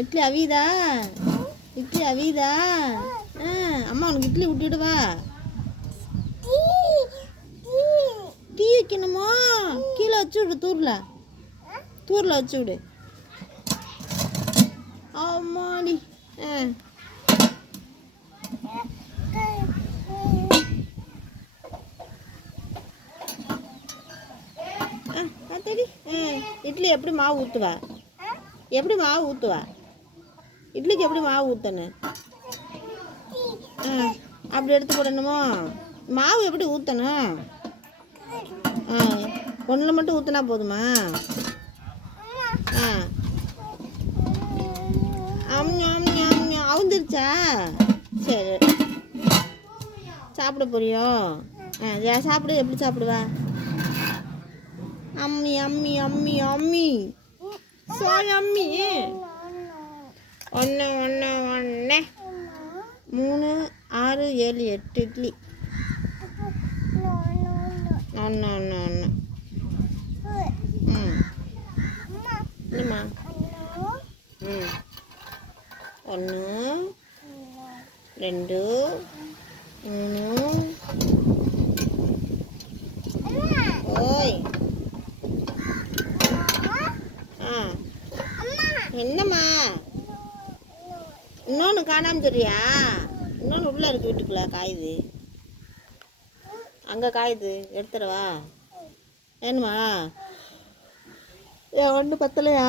இட்லி அவியுதா? இட்லி அவியுதா? அம்மா உனக்கு இட்லி விட்டுடுவா? டீ வைக்கணுமா? கீழே வச்சு விடு, தூரில் வச்சு விடு. ஆமாடி. அத்தடி. இட்லி எப்படி மாவு ஊற்றுவா? எப்படி மாவு ஊற்றுவா? இட்லிக்கு எப்படி மாவு ஊற்றணும்? அப்படி எடுத்து போடணுமோ? மாவு எப்படி ஊற்றணும்? ஒன்றில் மட்டும் ஊற்றினா போதுமா? அவுந்துருச்சா? சரி, சாப்பிட போறியோ? சாப்பிடு. எப்படி சாப்பிடுவா? அம்மி அம்மி அம்மி அம்மி சாய் அம்மி. 1 1 1 3 6 7 8 இட்லி. 1 1 1 என்னம்மா? 1 2 3. ஓய், என்னம்மா? இன்னொன்று காணாமல் தெரியா? இன்னொன்று உள்ளே இருக்கு, வீட்டுக்குள்ளே காயுது. அங்கே காயுது, எடுத்துடவா? வேணுமா? ஒன்று பத்தலையா?